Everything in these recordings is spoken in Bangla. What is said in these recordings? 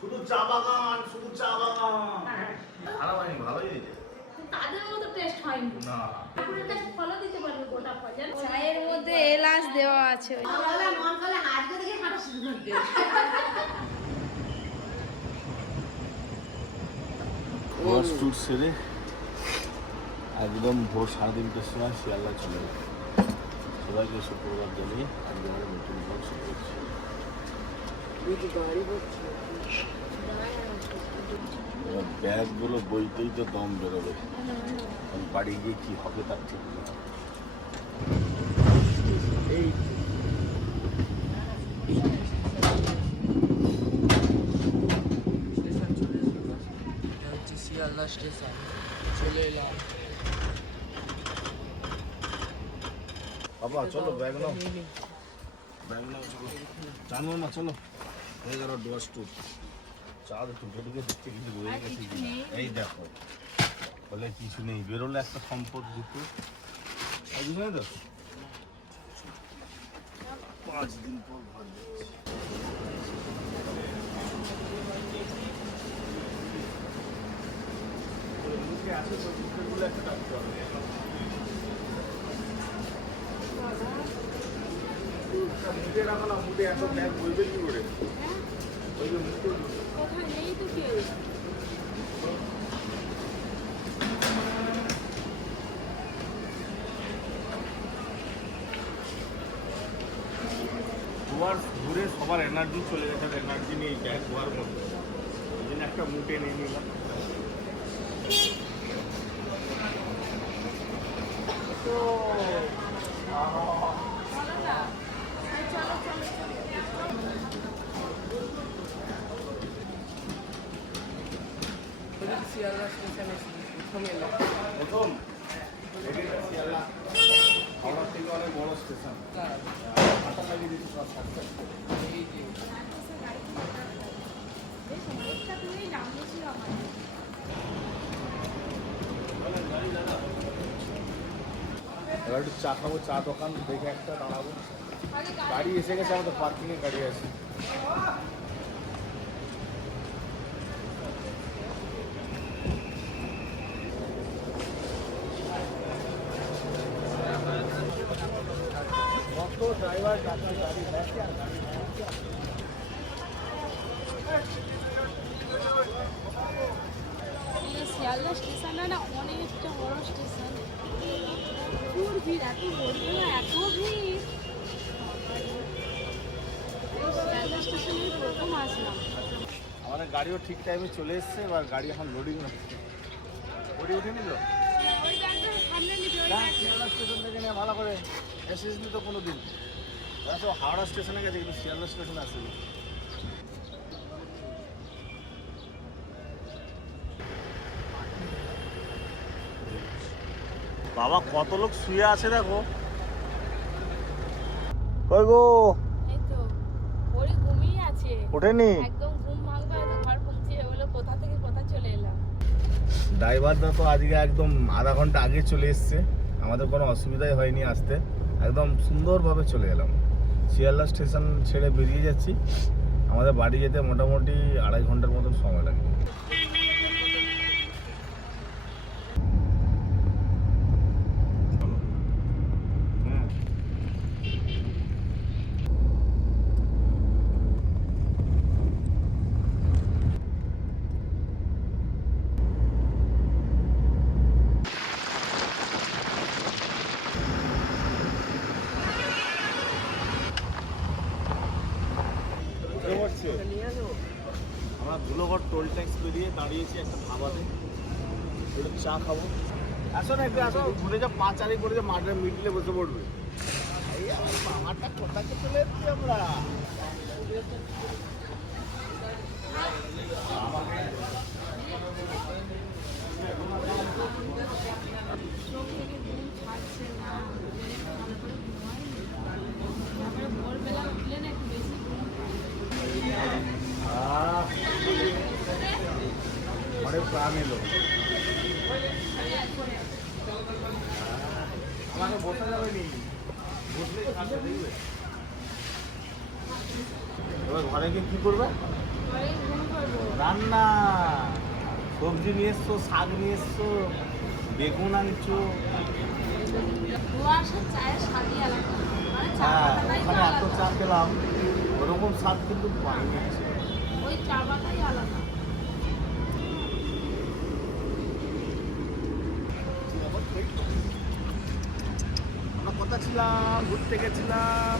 শুধু চা বাগান, শুধু চা বাগান। খারাপ হয়নি, ভালোই হয়েছে। তাদের মতো টেস্ট হয়নি না। পুরোটা ফলো দিতে পারবে গোটা ফল। চায়ের মধ্যে এলাচ দেওয়া আছে। বাস ট্যুর সেরে একদম ভোর 3:30টার সময় শিয়ালদা চলে গেল। সবাইকে সুপ্রভাত জানিয়ে আজকে আমরা নতুন ব্লগ শুরু করছি। ব্যাগগুলো বইতেই তো দম বেরোবে, বাড়ি গিয়ে কি হবে তার ঠিক নেই। এই শিয়ালদা স্টেশন চলে এলাম। বাবা চলো ব্যাগ নাও, ব্যাগ নাও, চলো জানো না, চলো হয়ে গেল ডুয়ার্স ট্যুর। চাঁদ ঢুকে ঢুকে দেখতে কিছু রয়ে গেছে কিনা। এই দেখো বলে কিছু নেই, বেরোলে একটা সম্পদ দিতে বুঝলে তো। 5 দিন পর ঘর যাচ্ছি। মুখে আছে তো, মুখেগুলো একটা ডাকতে হবে। মুখে রাখো না, মুখে এত ব্যাগ বইবে কি করে? ওই যে মুখে কোথায় নেই তো কেউ। দুবার ঘুরে সবার এনার্জি চলে গেছে, এনার্জি নেই ব্যাগ ধোয়ার মধ্যে। ওই জন্য একটা মুটে নিয়ে নিলাম। তো শিয়ালদা স্টেশনে প্রথম এলাম। প্রথম এটা শিয়ালদা হাওড়া থেকে অনেক বড় স্টেশন। হাঁটা লাগিয়ে দিচ্ছি সব সাথে। এবার একটু চা খাবো, চা দোকান দেখে একটা দাঁড়াবো। গাড়ি এসে গেছে, আমাদের পার্কিংয়ে গাড়ি আছে। ড্রাইভার গাড়ি শিয়ালদা স্টেশনটা না অনেকটা বড় স্টেশন, প্রচুর ভিড়, এত ভোরবেলা এত ভিড়। শিয়ালদা স্টেশনে প্রথম আসলাম। আমাদের গাড়িও ঠিক টাইমে চলে এসছে, এবার গাড়ি এখন লোডিং হচ্ছে। গাড়ি উঠে নিল শিয়ালদা স্টেশন থেকে নিয়ে ভালো করে এসেসনি তো কোনো দিন। তো হাওড়া স্টেশনে গেছে কিন্তু শিয়ালদা স্টেশনে আসেনি। বাবা কত লোক শুয়ে আছে দেখো। কই গো? এই তো ওই ঘুমিয়ে আছে, ওঠেনি? একদম ঘুম ভাঙবে, ঘর পৌঁছে বলে কোথা থেকে কোথা চলে এলাম। ড্রাইভাররা তো আজকে একদম আধা ঘন্টা আগে চলে এসছে, আমাদের কোনো অসুবিধাই হয়নি আসতে, একদম সুন্দরভাবে চলে এলাম। শিয়ালদা স্টেশন ছেড়ে বেরিয়ে যাচ্ছি, আমাদের বাড়ি যেতে মোটামুটি 2.5 ঘন্টার মতো সময় লাগবে। আমরা ধুলোঘর টোল ট্যাক্স পেরিয়ে দাঁড়িয়েছি একটা ধাবাতে, একটু চা খাবো। আসো না একটু আসো, ঘুরে যা 5 আড়ি করে যা মাঠের মিডিলে বসে পড়বে। এই আমার মামারটা কোথায় চলে এসেছি আমরা। চোখ থেকে ঘুম ছাড়ছে না, তারপরে ঘুমাইনি, তারপরে ভোরবেলা উঠলে না একটু বেশি ঘুম অনেক প্রাণ এলো। আমাকে বসে বসা যাবে নি, বসলেই খাবে দেখবে। এবার ঘরে গিয়ে কি করবে? ঘরে ঘুম করবো। রান্না, সবজি নিয়ে এসছো, শাক নিয়ে এসছো, বেগুন আনছো। কুয়াশার চায়ের স্বাদই আলাদা। মানে চা হ্যাঁ, পাতাটাই তো ওখানে এত আলাদা। চা খেলাম, ওরকম স্বাদ কিন্তু পাইনি। ওই চা পাতাই আলাদা। আমরা কথা ছিলাম, ঘুরতে গেছিলাম।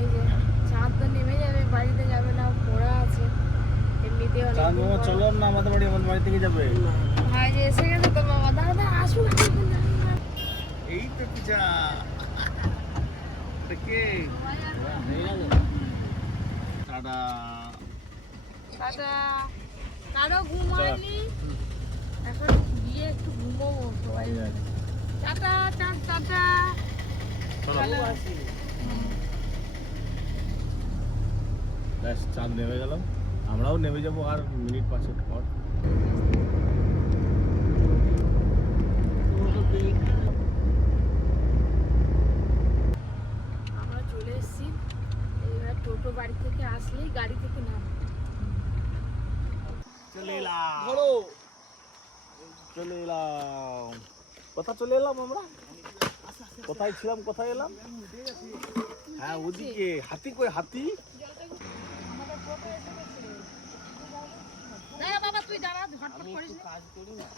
এই যে চাঁদ তো নেমে যাবে, বাড়িতে যাবে না, পড়া আছে এমনিতে অনেক চাঁদ মামা চলো না আমাদের বাড়ি, আমাদের বাড়ি থেকে যাবে। ভাই যে এসে গেছে তো বাবা, দাদা আসুন আসুন। এই তো পিজা কে টাটা। দাদা কারো ঘুম হয়নি, এখন গিয়ে একটু ঘুমোবো সবাই মিলে। Tata tata. ব্যাস চাঁদ নেমে গেল, আমরাও নেমে যাবো আর মিনিট 5 পর। আমরা চলে এসেছি, এবার টোটো বাড়ি থেকে আসলেই গাড়ি থেকে নাম। চলে এলাম, চলে এলাম। কোথা চলে এলাম আমরা? কোথায় ছিলাম, কোথায় এলাম? হ্যাঁ ওদিকে। হাতি কই? হাতি বাবা তুই দাঁড়া, ঝটপট করিস না।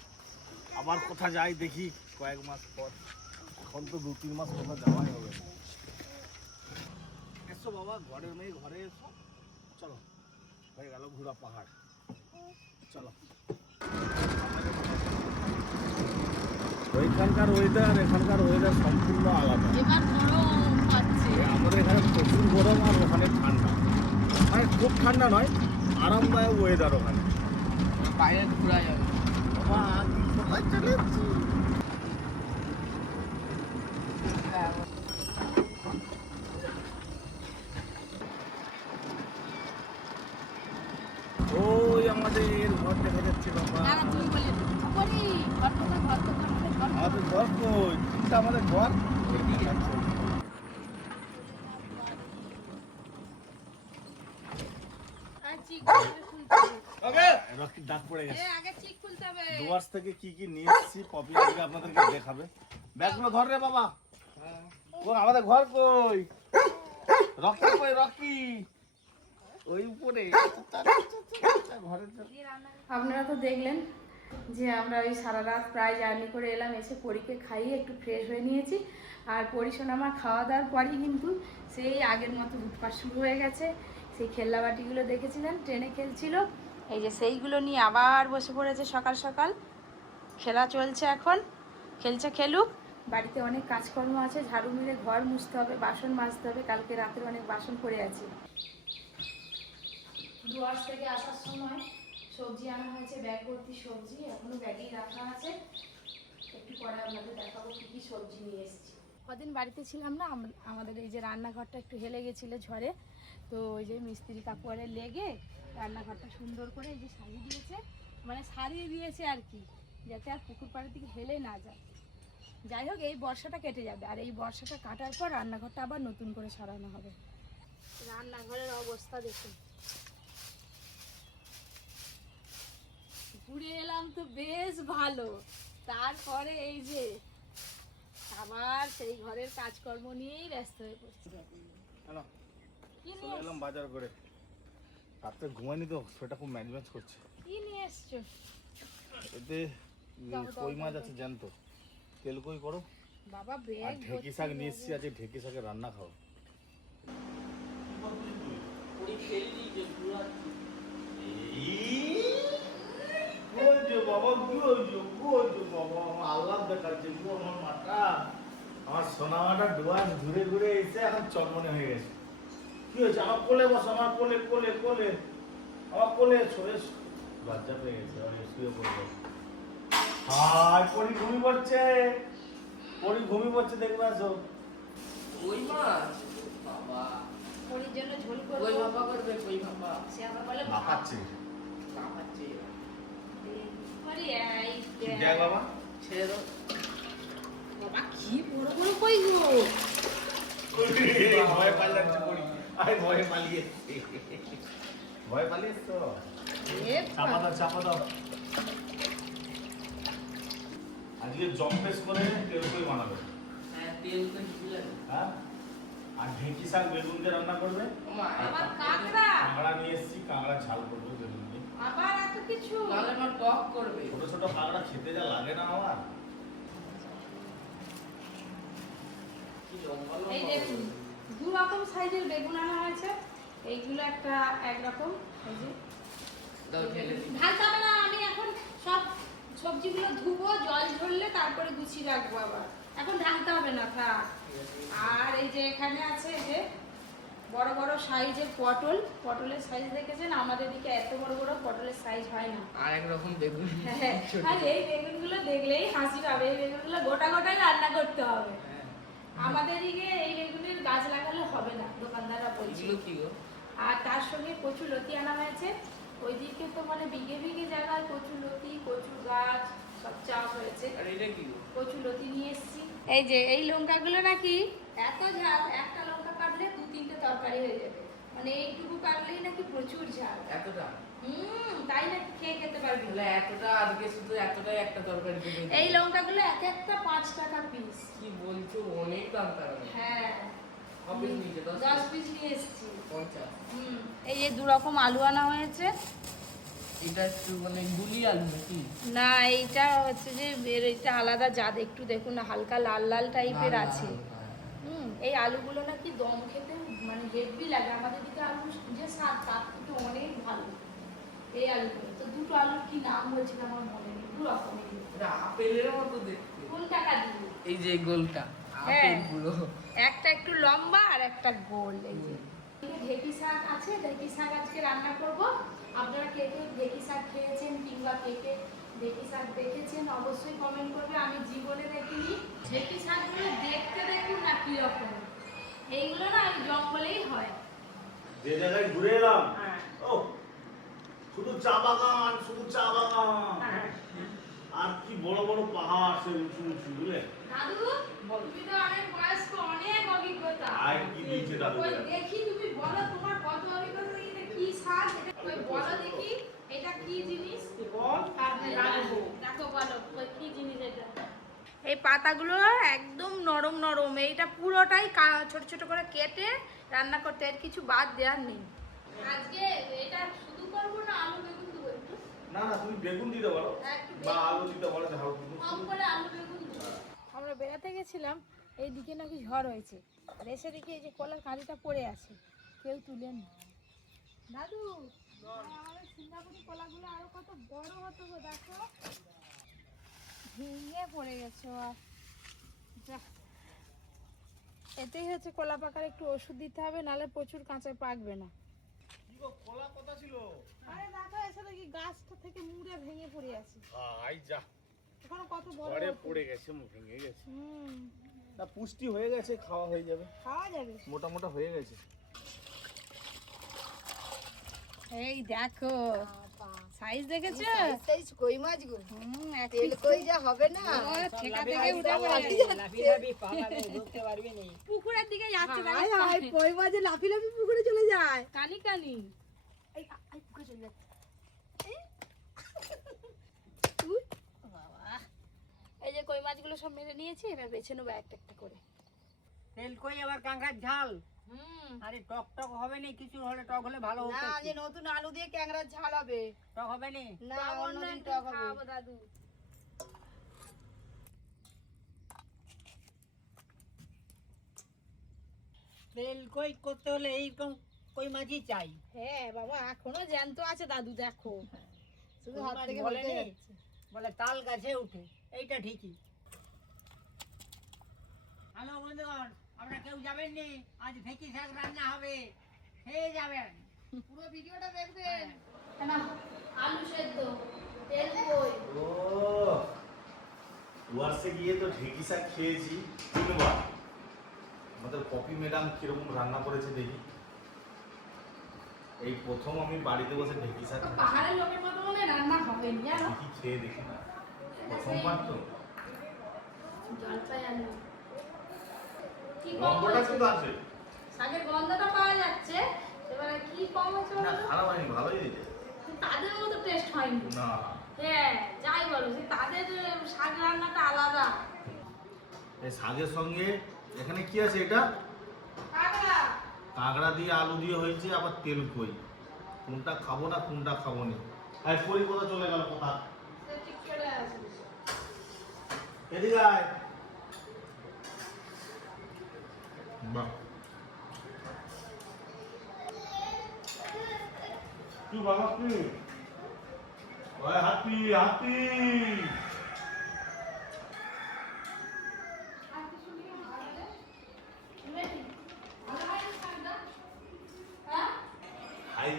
আবার কোথা যাই দেখি কয়েক মাস পর। এখন তো 2-3 মাস কোথা যাওয়াই হবে না। এসো বাবা, ঘরের মেয়ে ঘরে এসো। চলো, হয়ে গেল ঘোরা পাহাড়। চলো। ওইখানকার ওয়েদার এখানকার ওয়েদার সম্পূর্ণ আলাদা। এবার গরম পাচ্ছে। আমাদের এখানে প্রচুর গরম আর ওখানে ঠান্ডা, মানে খুব ঠান্ডা নয়, আরামদায়ক ওয়েদার ওখানে। বাইরে ঘোরা যাবে। বাবা কোথায় চলে এসেছি? ওই আমাদের ঘর দেখা যাচ্ছে বাবা। দাঁড়া তুমি বলে করি ঘর তো ঘর তো ঘর। আমাদের ঘর কই? এটা আমাদের ঘর। আর চিক খুলতে হবে। রকির ডাক পড়ে গেছে। আগে চিক খুলতে হবে। ডুয়ার্স থেকে কি কি নিয়ে এসেছি পপি আজকে আপনাদেরকে দেখাবে। ব্যাগগুলো ধর রে বাবা। কোন আমাদের ঘর কই? রকি কই? রকি ওই উপরে ঘরের। আপনারা তো দেখলেন যে আমরা ওই সারা রাত প্রায় জার্নি করে এলাম, এসে পরীকে খাইয়ে একটু ফ্রেশ হয়ে নিয়েছি। আর পরিশোনা আমার খাওয়া দাওয়ার পরই কিন্তু সেই আগের মতো উৎপাত শুরু হয়ে গেছে। সেই খেলনা বাটিগুলো দেখেছিলেন ট্রেনে খেলছিল, এই যে সেইগুলো নিয়ে আবার বসে পড়েছে সকাল সকাল। খেলা চলছে এখন, খেলছে খেলুক। বাড়িতে অনেক কাজকর্ম আছে, ঝাড়ু মেরে ঘর মুছতে হবে, বাসন মাজতে হবে, কালকে রাতের অনেক বাসন পড়ে আছে। ডুয়ার্স থেকে আসার সময় সবজি আনা হয়েছে, ব্যাগ ভর্তি সবজি এখনো ব্যাগেই রাখা আছে। একটু পরে আপনাদের দেখাবো কী কী সবজি নিয়ে এসেছি। কদিন বাড়িতে ছিলাম না, আমাদের এই যে রান্নাঘরটা একটু হেলে গেছিলো ঝড়ে, তো ওই যে মিস্ত্রি কাপড়ে লেগে রান্নাঘরটা সুন্দর করে এই যে সারিয়ে দিয়েছে, মানে সারিয়ে দিয়েছে আর কি, যাতে আর পুকুর পাড়ের দিকে হেলে না যায়। যাই হোক, এই বর্ষাটা কেটে যাবে, আর এই বর্ষাটা কাটার পর রান্নাঘরটা আবার নতুন করে সারানো হবে। রান্নাঘরের অবস্থা দেখুন। ঘুরে এলাম তো বেশ ভালো, তারপরে এই যে আবার সেই ঘরের কাজকর্ম নিয়েই ব্যস্ত হয়ে পড়ছি। হ্যালো, কি চলে নিয়ে এলাম বাজার করে। রাতে ঘুমাইনি তো, সেটা খুব ম্যানেজ করছে। কি নিয়ে এসছো? এতে কই মাছ আছে জ্যান্ত, তেল কই করো। বাবা আর ব্যাগ ঢেকি শাক নিয়ে এসেছি, আজকে ঢেকি শাকের রান্না খাও। আমার সোনা মাটা ডুয়ার্স ঘুরে ঘুরে এসে এখন চটমনে হয়ে গেছে। কি হয়েছে? আমার কোলে বস, আমার কোলে কোলে কোলে, আমার কোলে এসো এসো। লজ্জা পেয়ে গেছে, আমি শুয়ে পড়বো। হাই পরি ঘুমি পড়ছে, পরি ঘুমি পড়ছে, দেখবে আসো। ওই মাছ বাবা, ওর জন্য ঝোল ওই করবো। বাবা করবে, ওই বাবা সে আবার বলে মাখাচ্ছে। না পাচ্ছে আরে এই দেখ বাবা, ছেড়ে দাও। বাবা কি বড় বড় কই গো। ভয় পালাচ্ছে পরি, আরে ভয় পালিয়ে, ভয় পালিয়ে তো। এ চাপা দাও, চাপা দাও। আজকে জম্পেস করে তেল কই বানাবে। হ্যাঁ তেল তো কি লাগে। হ্যাঁ, আর ঢেঁকি শাক বেগুন দিয়ে রান্না করবে। ওমা আবার কাঁকড়া, কাঁকড়া নিয়ে এসেছি, কাঁকড়া ঝাল করবে বেগুন দিয়ে। আবার এত কিছু। তাহলে আমার টক করবে। ছোট ছোট কাঁকড়া খেতে যা লাগে না আমার। কি লম্বা এই লম্বা দেখুন দু রকম সাইজের বেগুন আনা হয়েছে। এইগুলো একটা একরকম, এই যে দাও ঢেলে দিই। ঢালতে হবে না, আমি এখন সব সবজিগুলো ধুবো, জল ঝরলে তারপরে গুছিয়ে রাখবো আবার। এখন ঢালতে হবে না, থাক। আর এই যে এখানে আছে এই যে বড় বড় সাইজের পটল, পটলের সাইজ দেখেছেন? আমাদের দিকে এত বড় বড় পটলের সাইজ হয় না। আর এক রকম বেগুন। হ্যাঁ, আর এই বেগুনগুলো দেখলেই হাসি পাবে। এই বেগুনগুলো গোটা গোটাই রান্না করতে হবে। আমাদের দিকে এই বেগুনের গাছ লাগালে হবে না, দোকানদাররা বলছে। এগুলো কি গো? আর তার সঙ্গে কচু লতি আনা হয়েছে। ওইদিকে তো মানে বিঘে বিঘে জায়গায় কচু লতি, কচু গাছ সব চাষ হয়েছে। আর এটা কি গো? কচু লতি নিয়ে এসেছি। এই যে এই লঙ্কাগুলো নাকি এত ঝাল, একটা লঙ্কা কাটলে 2-3টে তরকারি হয়ে যাবে। মানে এইটুকু কাটলেই নাকি প্রচুর ঝাল। এতটা? তাই নাকি খেয়ে খেতে পারবি। তাহলে এতটা আজকে শুধু এতটাই একটা তরকারি দেবে। এই লঙ্কাগুলো এক একটা 5 টাকা পিস। কি বলছো, অনেক দাম তার। হ্যাঁ, কপিস নিচে 10 পিস নিয়ে এসেছি। 50। এই যে দু রকম আলু আনা হয়েছে। এটা একটু মানে গুলি আলু নাকি? না, এইটা হচ্ছে যে এটা আলাদা জাত, একটু দেখুন না, হালকা লাল লাল টাইপের আছে। এই আলুগুলো নাকি দম খেতে মানে হেভি লাগে। আমাদের দিকে আলু যে স্বাদ তার থেকে অনেক ভালো এই আলুগুলো। তো দুটো আলুর কি নাম হয়েছিল আমার মনে নেই, দু রকমের। এটা আপেলের মতো দেখতে। কোন টাকা দিয়ে? এই যে গোলটা হ্যাঁ। আপেল পুরো। একটা একটু লম্বা আর একটা গোল। এই যে ঢেঁকি শাক আছে, ঢেঁকি শাক আজকে রান্না করব। আপনারা কে কে ঢেঁকি শাক খেয়েছেন কিংবা কে কে ঢেঁকি শাক দেখেছেন অবশ্যই কমেন্ট করবে। আমি জীবনে দেখিনি। ঢেঁকি শাকগুলো দেখতে দেখুন না কিরকম। এইগুলো না ওই জঙ্গলেই হয়। যে জায়গায় ঘুরে এলাম, হ্যাঁ। ও শুধু চা বাগান, শুধু চা বাগান। হ্যাঁ। আর কি বড় বড় পাহাড়, সে উঁচু উঁচু, বুঝলে? দাদু তুমি তো অনেক বয়স্ক, অনেক অভিজ্ঞতা। আর কি দিয়েছে দাদু? ওই দেখি তুমি বলো তোমার কত অভিজ্ঞতা, এটা কি শাক? ওই বলো দেখি এটা কি জিনিস? দেখো বলো ওই কি জিনিস এটা। এই পাতাগুলো একদম নরম নরম, এইটা পুরোটাই ছোট ছোট করে কেটে রান্না করতে, আর কিছু বাদ দেওয়ার নেই। আজকে এটা শুধু করবো না আলু বেগুন দেবো একটু? না না, তুমি বেগুন দিতে পারো একটু বা আলু দিতে পারো, যা হোক। কম করে আলু বেগুন দেবো। আমরা বেড়াতে গেছিলাম, এইদিকে নাকি ঝড় হয়েছে, আর এসে দেখি এই যে কলার কাঁদিটা পড়ে আছে, কেউ তুলেন। দাদু আমাদের সিঙ্গাপুরি কলাগুলো আরো কত বড় হতো গো, দেখো ভেঙে পড়ে গেছে। আর যা, এতেই হচ্ছে কলা পাকার একটু ওষুধ দিতে হবে, নাহলে প্রচুর কাঁচা পাকবে না। কি গো, কলা কথা ছিল? আরে দেখো এসে দেখি গাছটা থেকে মুড়ে ভেঙে পড়ে আছে। আই যা, এখনো কত বড় পরে হতো। পড়ে গেছে, ভেঙে গেছে। হুম, না, পুষ্টি হয়ে গেছে, খাওয়া হয়ে যাবে, খাওয়া যাবে। মোটা মোটা হয়ে গেছে। এই দেখো সাইজ দেখেছো? সাইজ কই মাছ গো, এক তেল piece কই যা হবে না। ও, ঠেকা থেকে উঠে পড়ে পুকুরের দিকে যাচ্ছে, হায় হায়, কই মাঝে লাফি লাফি পুকুরে চলে যায়। কানি কানি। এই এই পুকুরে চলে যায়। এই যে কই মাছগুলো সব মেরে নিয়েছি, এবার বেছে নেবো একটা একটা করে। তেল কই আবার কাঁকড়ার ঝাল। আরে টক টক হবে না, কিছু হলে টক হলে ভালো হতো। না, যে নতুন আলু দিয়ে ক্যাংরার ঝাল হবে টক হবে না। না, অন্য অন্যদিন একদিন টক হবে। খাওয়াবো দাদু। তেল কই করতে হলে এইরকম কই মাছই চাই। হ্যাঁ বাবা, এখনো জ্যান্ত আছে দাদু, দেখো শুধু হাত থেকে বলে বলতে নি, যাচ্ছে। বলে তাল গাছে উঠে, এইটা ঠিকই। হ্যালো বন্ধুগণ, আমরা কেউ যাবেন নি, আজ ঢেঁকি শাক রান্না হবে, খেয়ে যাবেন। পুরো ভিডিওটা দেখবেন। কেন আলু সেদ্ধ তেল কই ও ওয়ার্সে গিয়ে তো ঢেঁকি শাক খেয়েছি 3 বার। আমাদের কপি ম্যাডাম কিরকম রান্না করেছে দেখি। এই প্রথম আমি বাড়িতে বসে ঢেঁকি শাক খাচ্ছি। পাহাড়ের লোকের মতো মনে রান্না হবে না জানো দেখি খেয়ে দেখি না, প্রথমবার তো। জলপাই আলু কি কম গন্ধটা হয়েছে? কিন্তু আছে শাকের গন্ধটা পাওয়া যাচ্ছে, এবারে কি কম হয়েছে না, বলো তো? খারাপ হয়নি, ভালোই হয়েছে। তাদের মতো টেস্ট হয়নি। না হ্যাঁ যাই বলো সে তাদের শাক রান্নাটা আলাদা। এই শাকের সঙ্গে এখানে কি আছে, এটা কাঁকড়া কাঁকড়া দিয়ে আলু দিয়ে হয়েছে, আবার তেল কই। কোনটা খাবো না কোনটা খাবো না। আর কই কোথা চলে গেল, কোথা সে ঠিক করে আছে। এদিকে আয়। বাহ, তুই বাবা তুই ওই হাতি হাতি। আর কিছু কি ভালো লাগে? রেডি ভালো হয় না শাকটা? হ্যাঁ হাই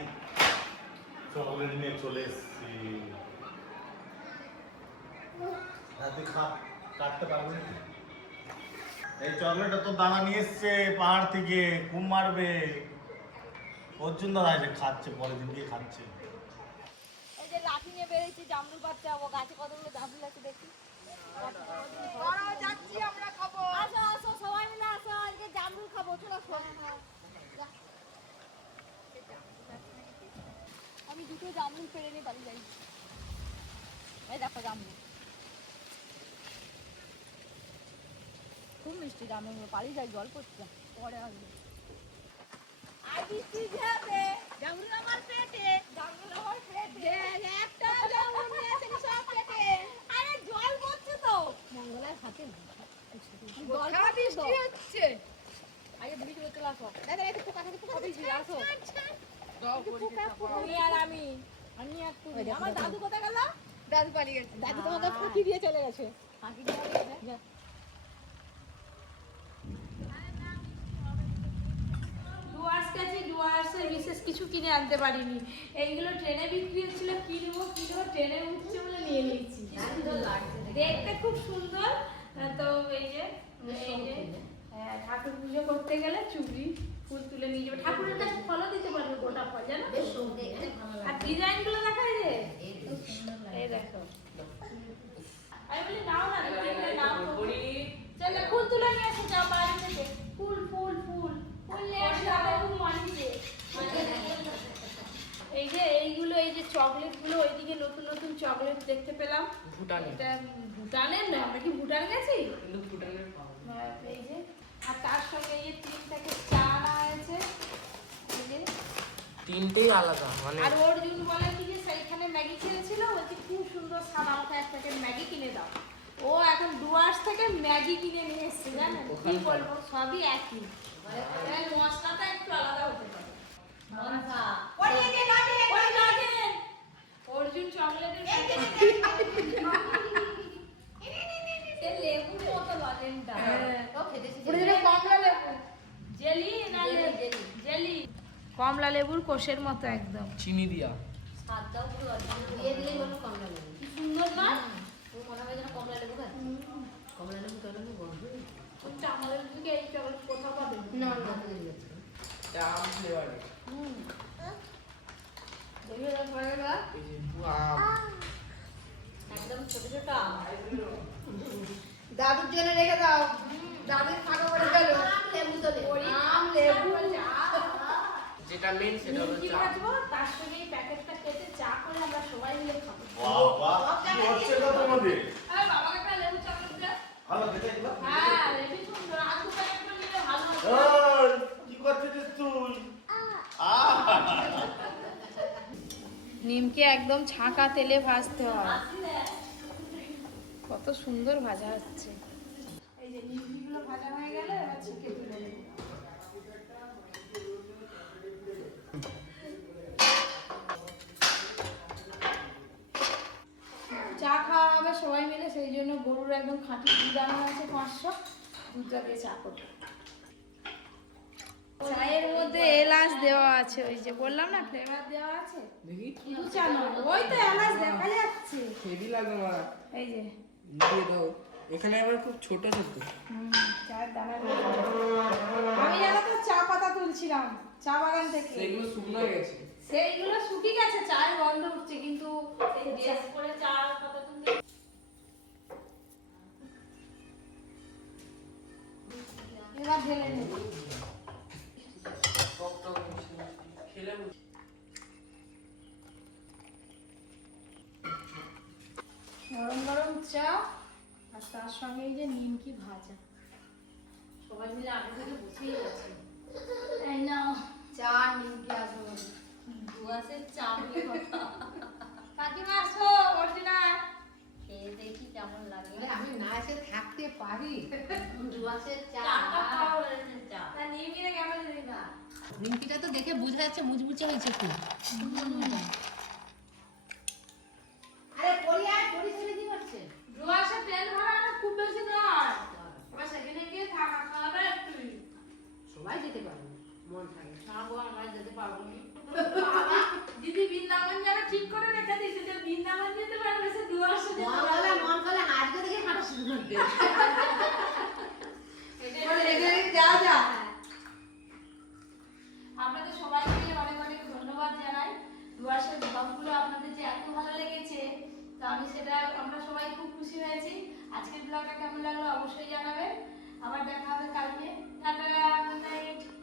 চকলেট নিয়ে চলে এসছি। হাতি খা, কাটতে পারবে নাকি? এই চকলেটটা তো দাদা নিয়ে এসছে পাহাড় থেকে, ঘুম মারবে। অর্জুন দাদা এসে খাচ্ছে, পরের দিন দিয়ে খাচ্ছে। এই যে লাঠি নিয়ে বেরিয়েছি জামরুল পাড়তে যাবো, গাছে কতগুলো জামরুল আছে দেখি। যাচ্ছি আমরা খাবো। আসো আসো সবাই মিলে আসো, আজকে জামরুল খাবো, চলো আসো। যা। আমি দুটো জামরুল পেরে নিয়ে বাড়ি যাই। এই দেখো জামরুল, খুব মিষ্টি জামরুল, বাড়ি যাই, জল পড়ছে, পরে আসবে। আর বৃষ্টি যাবে, জামরুল আমার পেটে, জামরুল আমার পেটে, একটা জামরুল নিয়ে এসে সব পেটে। আরে জল পড়ছে তো, মঙ্গলার হাতে জল বৃষ্টি হচ্ছে। আগে ব্রিজ হতে আসো, দাদা একটু পোকা থাকে, পোকা ব্রিজ আসো। তুমি আর আমি আর তুমি। আমার দাদু কোথায় গেল? দাদু পালিয়ে গেছে। দাদু তোমাকে ফাঁকি দিয়ে চলে গেছে। ফাঁকি দিয়ে গেছে। ডুয়ার্স গেছি, ডুয়ার্সে বিশেষ কিছু কিনে আনতে পারিনি। এইগুলো ট্রেনে বিক্রি হচ্ছিল, কিনবো ট্রেনে উঠছে বলে নিয়ে নিয়েছি। দেখতে খুব সুন্দর। তো এই যে ঠাকুর পুজো করতে গেলে চুড়ি ফুল তুলে নিয়ে যাবে, ঠাকুরের কাছে ফলও দিতে পারবে, গোটা ফল জানো। আর ডিজাইন গুলো দেখা যায়, এই দেখো। আমি বলি নাও না, দেখলে নাও তো। চলে ফুল তুলে নিয়ে এসে যাও বাড়ি থেকে, ফুল ফুল ফুল ফুল নিয়ে আসলে আবার খুব মানিয়ে। এই যে এইগুলো, এই যে চকলেট গুলো, ওইদিকে নতুন নতুন চকলেট দেখতে পেলাম। ভুটানে এটা ভুটানের না, আমরা কি ভুটান গেছি? কিন্তু ভুটানের পাওয়া এই যে, আর তার সঙ্গে এই যে 3 প্যাকেট চা আনা হয়েছে। এই যে তিনটেই আলাদা মানে আর অর্জুন বলে কি যে সেইখানে ম্যাগি খেয়েছিল, বলছে খুব সুন্দর স্বাদ, আমাকে 1 প্যাকেট ম্যাগি কিনে দাও। ও এখন ডুয়ার্স থেকে ম্যাগি কিনে নিয়ে এসছে, জানেন কি বলবো, সবই একই, মানে মশলাটা একটু আলাদা হতে পারে। ওই লজেন, অর্জুন চকলেটের লেবুর মতো লজেনটা। কমলা লেবু জেলি না জেলি, কমলা লেবুর কোষের মতো একদম চিনি দিয়া স্বাদটাও পুরো অরিজিনাল দিয়ে দিলেই হলো কমলা লেবু। কি সুন্দর না। ও মনে হয় যেন কমলা লেবু খায়। কমলা লেবু কেন গন্ধ? ওটা আমাদের দিকে এই চকলেট কোথাও পাবেন না না দিয়ে দিয়েছে। আম ফ্লেভারে দেখে পরে না এই যে আম একদম ছোট ছোট আম। দাদুর জন্য রেখে দাও, দাদুর ফাঁকা পড়ে গেল। আম লেবু তো আম লেবু। যেটা মেন সেটা হলো নিমকি চা ভাজবো, তার সঙ্গে এই প্যাকেটটা কেটে চা করে আমরা সবাই মিলে খাবো। বাবা কি হচ্ছে না তোমাদের? আরে বাবাকে একটা লেবু চকলেট দে। ভালো খেতে এগুলো? হ্যাঁ রেডি সুন্দর, আর 2 প্যাকেট করে নিলে ভালো হবে। ওই, কি করছিস তুই? নিমকে একদম ছাঁকা তেলে ভাজতে হয়, কত সুন্দর ভাজা হচ্ছে। এই যে নিমকিগুলো ভাজা হয়ে গেল, এবার ছেঁকে তুলে নেব। চা খাওয়া হবে সবাই মিলে, সেই জন্য গরুর একদম খাঁটি দুধ আনা হয়েছে 500, দুধটা দিয়ে চা করবো। চায়ের মধ্যে এলাচ দেওয়া আছে, ওই যে বললাম না ফ্লেভার দেওয়া আছে। দেখি শুধু চা নয়, ওই তো এলাচ দেখা যাচ্ছে। হেভি লাগবে আমার। এই যে দিয়ে দাও। এখানে আবার খুব ছোট ছোট। চায়ের দানা রয়েছে। আমি জানো তো চা পাতা তুলছিলাম চা বাগান থেকে, সেগুলো শুকনো হয়ে গেছে। সেইগুলো শুকিয়ে গেছে, চায়ের গন্ধ উঠছে, কিন্তু ড্রেস পরে চা পাতা তুমি এবার ঢেলে নেব। টক টক মিষ্টি মিষ্টি। খেলে বুঝ- গরম গরম চা আর তার সঙ্গে এই যে নিমকি ভাজা। সবাই মিলে আগে থেকে বসেই গেছে। এই নাও চা আর নিমকি আসবো। দুয়াশের চা বলে কথা। কাকিমা আসো, অরিজিনাল খেয়ে দেখি কেমন লাগে। আমি না এসে থাকতে পারি। দুয়াশের চা খাওয়া হয়েছে চা। না নিমকিটা কেমন দিদি না? নিমকিটা তো দেখে বোঝা যাচ্ছে মুচমুচে হয়েছে খুব। আরে পরি আর পরি ছেড়ে কি করছে? দুয়াশে ট্রেন ভাড়া না খুব বেশি নয়, এবার সেখানে গিয়ে থাকা খাওয়াবে একটু। সবাই যেতে পারবে মন থাকে। না গো আমরা যেতে পারবো না। বাবা, দিদি বৃন্দাবন যাবে ঠিক করে রেখে দিয়েছে, যে বৃন্দাবন যেতে পারবে সে দুয়াশে যেতে পারবে। মন করলে হাঁটতে দেখে হাঁটা শুরু করবে। যা আপনাদের সবাইকে অনেক অনেক ধন্যবাদ জানাই। দুয়াশের ব্লগগুলো আপনাদের যে এত ভালো লেগেছে, তো আমি সেটা আমরা সবাই খুব খুশি হয়েছি। আজকের ব্লগটা কেমন লাগলো অবশ্যই জানাবেন। আবার দেখা হবে কালকে। Tata, good night.